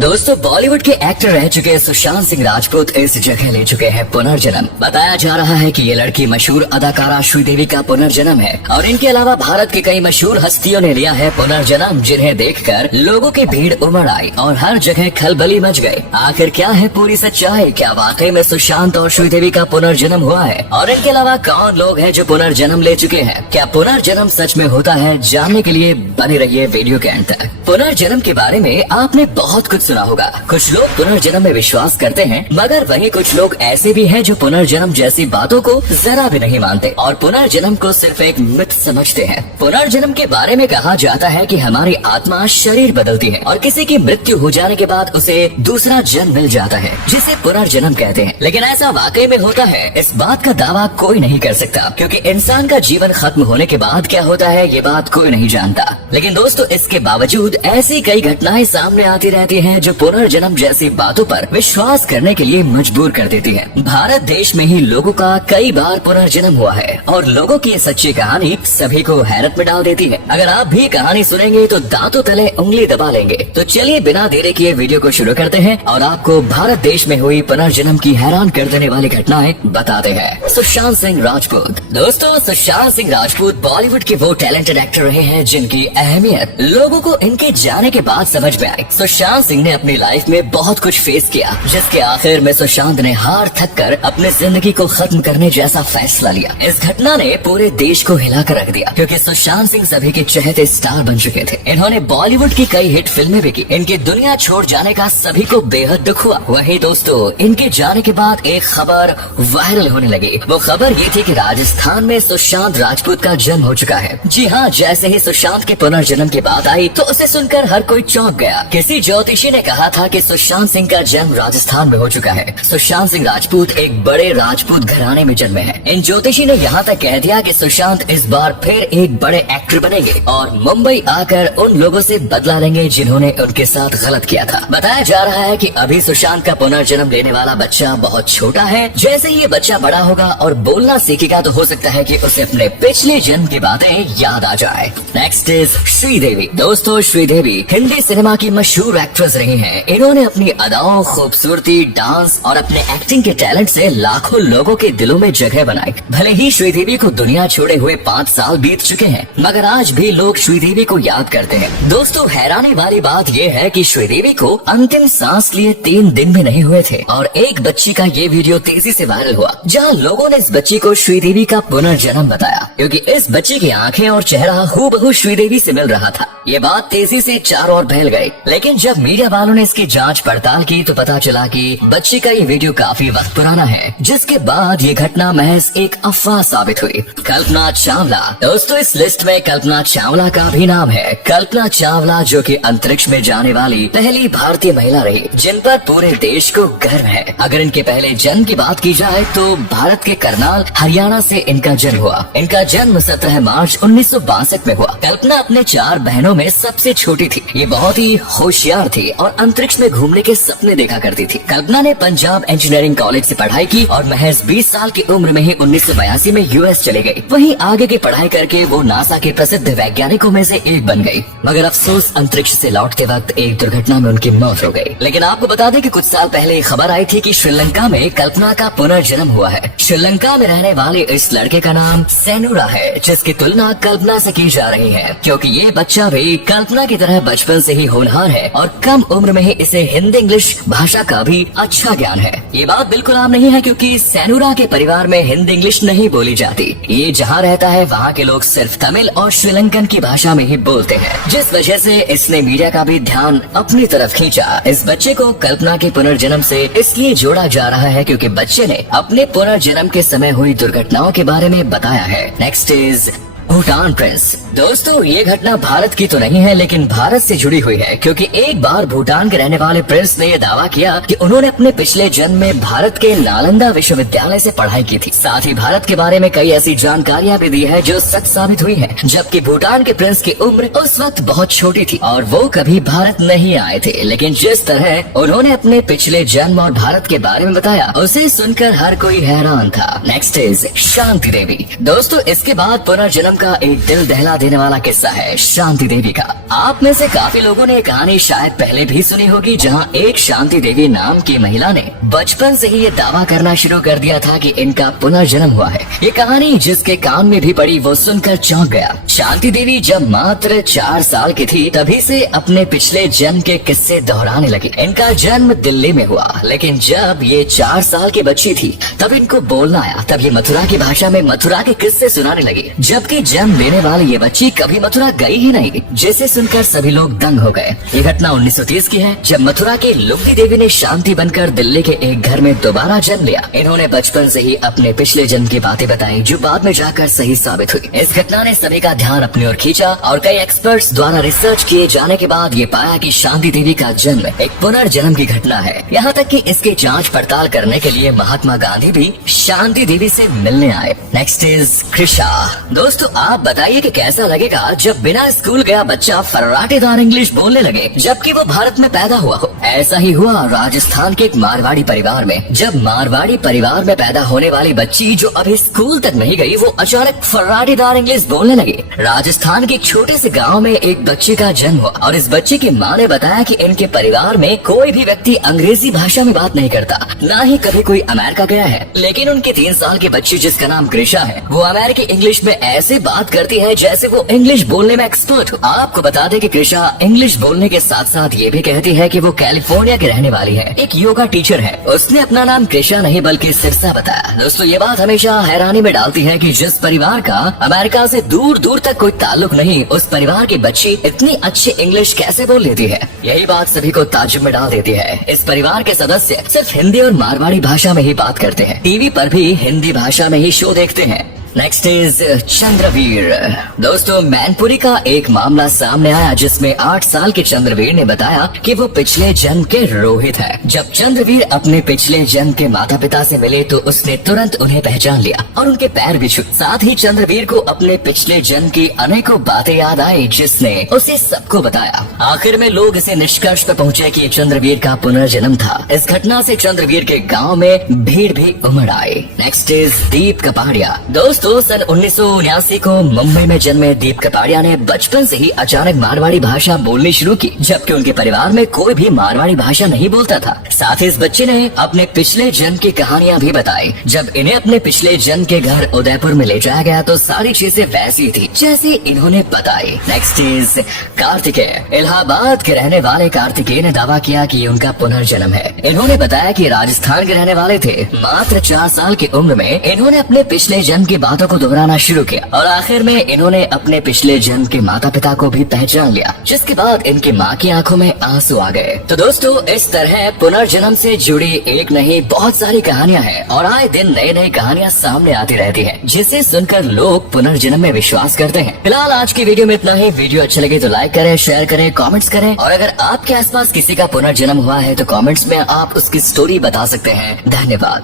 दोस्तों बॉलीवुड के एक्टर रह चुके सुशांत सिंह राजपूत इस जगह ले चुके हैं पुनर्जन्म। बताया जा रहा है कि ये लड़की मशहूर अदाकारा श्रीदेवी का पुनर्जन्म है और इनके अलावा भारत की कई मशहूर हस्तियों ने लिया है पुनर्जन्म, जिन्हें देखकर लोगों की भीड़ उमड़ आई और हर जगह खलबली मच गई। आखिर क्या है पूरी सच्चाई? क्या वाकई में सुशांत और श्रीदेवी का पुनर्जन्म हुआ है? और इनके अलावा कौन लोग हैं जो पुनर्जन्म ले चुके हैं? क्या पुनर्जन्म सच में होता है? जानने के लिए बने रहिए वीडियो के अंत तक। पुनर्जन्म के बारे में आपने बहुत कुछ सुना होगा। कुछ लोग पुनर्जन्म में विश्वास करते हैं, मगर वहीं कुछ लोग ऐसे भी हैं जो पुनर्जन्म जैसी बातों को जरा भी नहीं मानते और पुनर्जन्म को सिर्फ एक मिथ समझते हैं। पुनर्जन्म के बारे में कहा जाता है कि हमारी आत्मा शरीर बदलती है और किसी की मृत्यु हो जाने के बाद उसे दूसरा जन्म मिल जाता है, जिसे पुनर्जन्म कहते हैं। लेकिन ऐसा वाकई में होता है? इस बात का दावा कोई नहीं कर सकता, क्योंकि इंसान का जीवन खत्म होने के बाद क्या होता है ये बात कोई नहीं जानता। लेकिन दोस्तों, इसके बावजूद ऐसी कई घटनाएं सामने आती रहती हैं जो पुनर्जन्म जैसी बातों पर विश्वास करने के लिए मजबूर कर देती हैं। भारत देश में ही लोगों का कई बार पुनर्जन्म हुआ है और लोगों की ये सच्ची कहानी सभी को हैरत में डाल देती है। अगर आप भी कहानी सुनेंगे तो दांतों तले उंगली दबा लेंगे। तो चलिए बिना देरी किए वीडियो को शुरू करते हैं और आपको भारत देश में हुई पुनर्जन्म की हैरान कर देने वाली घटनाएं बताते हैं। सुशांत सिंह राजपूत। दोस्तों, सुशांत सिंह राजपूत बॉलीवुड के वो टैलेंटेड एक्टर रहे हैं जिनकी अहमियत लोगों को इनके जाने के बाद समझ में आई। सुशांत सिंह ने अपनी लाइफ में बहुत कुछ फेस किया, जिसके आखिर में सुशांत ने हार थक कर अपने जिंदगी को खत्म करने जैसा फैसला लिया। इस घटना ने पूरे देश को हिला कर रख दिया, क्योंकि सुशांत सिंह सभी के चहेते स्टार बन चुके थे। इन्होंने बॉलीवुड की कई हिट फिल्में भी की। इनके दुनिया छोड़ जाने का सभी को बेहद दुख हुआ। वही दोस्तों, इनके जाने के बाद एक खबर वायरल होने लगी। वो खबर ये थी कि राजस्थान में सुशांत राजपूत का जन्म हो चुका है। जी हाँ, जैसे ही सुशांत के पुनर्जन्म की बात आई तो उसे सुनकर हर कोई चौंक गया। किसी ज्योतिषी ने कहा था कि सुशांत सिंह का जन्म राजस्थान में हो चुका है। सुशांत सिंह राजपूत एक बड़े राजपूत घराने में जन्मे हैं। इन ज्योतिषी ने यहाँ तक कह दिया कि सुशांत इस बार फिर एक बड़े एक्टर बनेंगे और मुंबई आकर उन लोगों से बदला लेंगे जिन्होंने उनके साथ गलत किया था। बताया जा रहा है कि अभी सुशांत का पुनर्जन्म लेने वाला बच्चा बहुत छोटा है। जैसे ही ये बच्चा बड़ा होगा और बोलना सीखेगा तो हो सकता है कि उसे अपने पिछले जन्म की बातें याद आ जाए। Next is Sridevi. दोस्तों, श्रीदेवी हिंदी सिनेमा की मशहूर एक्ट्रेस रही हैं। इन्होंने अपनी अदाओं, खूबसूरती, डांस और अपने एक्टिंग के टैलेंट से लाखों लोगों के दिलों में जगह बनाई। भले ही श्रीदेवी को दुनिया छोड़े हुए 5 साल बीत चुके हैं, मगर आज भी लोग श्रीदेवी को याद करते हैं। दोस्तों, हैरानी वाली बात ये है कि श्रीदेवी को अंतिम सांस लिए 3 दिन भी नहीं हुए थे और एक बच्ची का ये वीडियो तेजी से वायरल हुआ, जहाँ लोगों ने इस बच्ची को श्रीदेवी का पुनर्जन्म बताया, क्योंकि इस बच्ची की आंखें और चेहरा हूबहू श्रीदेवी से मिल रहा था। ये बात तेजी से चारों ओर फैल गई। लेकिन जब मीडिया वालों ने इसकी जांच पड़ताल की तो पता चला कि बच्ची का ये वीडियो काफी वक्त पुराना है, जिसके बाद ये घटना महज एक अफवाह साबित हुई। कल्पना चावला। दोस्तों, इस लिस्ट में कल्पना चावला का भी नाम है। कल्पना चावला जो कि अंतरिक्ष में जाने वाली पहली भारतीय महिला रही, जिन पर पूरे देश को गर्व है। अगर इनके पहले जन्म की बात की जाए तो भारत के करनाल, हरियाणा से इनका जन्म हुआ। इनका जन्म 17 मार्च 1962 में हुआ। कल्पना अपने 4 बहनों में सबसे छोटी थी। ये बहुत ही होशियार थी और अंतरिक्ष में घूमने के सपने देखा करती थी। कल्पना ने पंजाब इंजीनियरिंग कॉलेज से पढ़ाई की और महज 20 साल की उम्र में ही 1982 में यूएस चली गई। वहीं आगे की पढ़ाई करके वो नासा के प्रसिद्ध वैज्ञानिकों में से एक बन गई। मगर अफसोस, अंतरिक्ष से लौटते वक्त एक दुर्घटना में उनकी मौत हो गई। लेकिन आपको बता दें कि कुछ साल पहले खबर आई थी कि श्रीलंका में कल्पना का पुनर्जन्म हुआ है। श्रीलंका में रहने वाले इस लड़के का नाम सेनुरा है, जिसकी तुलना कल्पना से की जा रही है, क्योंकि ये बच्चा भी कल्पना की तरह बचपन से ही होनहार है और कम उम्र में ही इसे हिंदी इंग्लिश भाषा का भी अच्छा ज्ञान है। ये बात बिल्कुल आम नहीं है, क्योंकि सेनुरा के परिवार में हिंदी इंग्लिश नहीं बोली जाती। ये जहाँ रहता है वहाँ के लोग सिर्फ तमिल और श्रीलंकन की भाषा में ही बोलते हैं, जिस वजह से इसने मीडिया का भी ध्यान अपनी तरफ खींचा। इस बच्चे को कल्पना के पुनर्जन्म से इसलिए जोड़ा जा रहा है क्योंकि बच्चे ने अपने पुनर्जन्म के समय हुई दुर्घटनाओं के बारे में बताया है। Next is Bhutan Prince. दोस्तों, ये घटना भारत की तो नहीं है, लेकिन भारत से जुड़ी हुई है, क्योंकि एक बार भूटान के रहने वाले प्रिंस ने यह दावा किया कि उन्होंने अपने पिछले जन्म में भारत के नालंदा विश्वविद्यालय से पढ़ाई की थी। साथ ही भारत के बारे में कई ऐसी जानकारियां भी दी है जो सच साबित हुई है। जबकि भूटान के प्रिंस की उम्र उस वक्त बहुत छोटी थी और वो कभी भारत नहीं आए थे, लेकिन जिस तरह उन्होंने अपने पिछले जन्म और भारत के बारे में बताया, उसे सुनकर हर कोई हैरान था। Next is Shanti Devi. दोस्तों, इसके बाद पुनर्जन्म का एक दिल दहला देने वाला किस्सा है शांति देवी का। आप में से काफी लोगों ने ये कहानी शायद पहले भी सुनी होगी, जहां एक शांति देवी नाम की महिला ने बचपन से ही ये दावा करना शुरू कर दिया था कि इनका पुनर्जन्म हुआ है। ये कहानी जिसके कान में भी पड़ी वो सुनकर चौंक गया। शांति देवी जब मात्र 4 साल की थी तभी से अपने पिछले जन्म के किस्से दोहराने लगी। इनका जन्म दिल्ली में हुआ, लेकिन जब ये 4 साल की बच्ची थी तब इनको बोलना आया। तब ये मथुरा की भाषा में मथुरा के किस्से सुनाने लगी, जबकि जन्म लेने वाली ये बच्ची कभी मथुरा गई ही नहीं, जिसे सुनकर सभी लोग दंग हो गए। ये घटना 1930 की है, जब मथुरा के लुगदी देवी ने शांति बनकर दिल्ली के एक घर में दोबारा जन्म लिया। इन्होंने बचपन से ही अपने पिछले जन्म की बातें बताई, जो बाद में जाकर सही साबित हुई। इस घटना ने सभी का ध्यान अपनी ओर खींचा और कई एक्सपर्ट्स द्वारा रिसर्च किए जाने के बाद ये पाया कि शांति देवी का जन्म एक पुनर्जन्म की घटना है। यहाँ तक कि इसकी जांच पड़ताल करने के लिए महात्मा गांधी भी शांति देवी से मिलने आए। Next is Krisha. दोस्तों, आप बताइए कि कैसा लगेगा जब बिना स्कूल गया बच्चा फर्राटेदार इंग्लिश बोलने लगे, जबकि वो भारत में पैदा हुआ हो। ऐसा ही हुआ राजस्थान के एक मारवाड़ी परिवार में। जब मारवाड़ी परिवार में पैदा होने वाली बच्ची जो अभी स्कूल तक नहीं गई, वो अचानक फर्राटेदार इंग्लिश बोलने लगी। राजस्थान के एक छोटे से गांव में एक बच्चे का जन्म हुआ और इस बच्चे की माँ ने बताया कि इनके परिवार में कोई भी व्यक्ति अंग्रेजी भाषा में बात नहीं करता, न ही कभी कोई अमेरिका गया है। लेकिन उनकी 3 साल की बच्ची जिसका नाम कृषा है, वो अमेरिकी इंग्लिश में ऐसे बात करती है जैसे वो इंग्लिश बोलने में एक्सपर्ट हो। आपको बता दें कि कृषा इंग्लिश बोलने के साथ साथ ये भी कहती है कि वो कैलिफोर्निया की रहने वाली है, एक योगा टीचर है। उसने अपना नाम कृषा नहीं बल्कि सिरसा बताया। दोस्तों, ये बात हमेशा हैरानी में डालती है कि जिस परिवार का अमेरिका से दूर दूर तक कोई ताल्लुक नहीं, उस परिवार की बच्ची इतनी अच्छी इंग्लिश कैसे बोल लेती है। यही बात सभी को ताज्जुब में डाल देती है। इस परिवार के सदस्य सिर्फ हिंदी और मारवाड़ी भाषा में ही बात करते हैं, टीवी पर भी हिंदी भाषा में ही शो देखते हैं। Next is Chandraveer. दोस्तों, मैनपुरी का एक मामला सामने आया जिसमें 8 साल के चंद्रवीर ने बताया कि वो पिछले जन्म के रोहित है। जब चंद्रवीर अपने पिछले जन्म के माता पिता से मिले तो उसने तुरंत उन्हें पहचान लिया और उनके पैर भी छुए। साथ ही चंद्रवीर को अपने पिछले जन्म की अनेकों बातें याद आई, जिसने उसे सबको बताया। आखिर में लोग इसे निष्कर्ष पर पहुँचे कि चंद्रवीर का पुनर्जन्म था। इस घटना से चंद्रवीर के गाँव में भीड़ भी उमड़ आई। नेक्स्ट इज दीप कपाड़िया। दोस्तों, सन 1979 को मुंबई में जन्मे दीप कपाड़िया ने बचपन से ही अचानक मारवाड़ी भाषा बोलनी शुरू की, जबकि उनके परिवार में कोई भी मारवाड़ी भाषा नहीं बोलता था। साथ ही इस बच्चे ने अपने पिछले जन्म की कहानियां भी बताई। जब इन्हें अपने पिछले जन्म के घर उदयपुर में ले जाया गया तो सारी चीजें वैसी थी जैसे इन्होंने बताई। Next is Kartikeya. इलाहाबाद के रहने वाले कार्तिकेय ने दावा किया कि उनका पुनर्जन्म है। इन्होंने बताया कि राजस्थान के रहने वाले थे। मात्र 4 साल की उम्र में इन्होंने अपने पिछले जन्म की बातों को दोहराना शुरू किया और आखिर में इन्होंने अपने पिछले जन्म के माता पिता को भी पहचान लिया, जिसके बाद इनकी माँ की आंखों में आंसू आ गए। तो दोस्तों, इस तरह पुनर्जन्म से जुड़ी एक नहीं बहुत सारी कहानियां हैं और आए दिन नई नई कहानियां सामने आती रहती हैं, जिसे सुनकर लोग पुनर्जन्म में विश्वास करते हैं। फिलहाल आज की वीडियो में इतना ही। वीडियो अच्छा लगे तो लाइक करें, शेयर करें, कॉमेंट्स करें और अगर आपके आसपास किसी का पुनर्जन्म हुआ है तो कॉमेंट्स में आप उसकी स्टोरी बता सकते हैं। धन्यवाद।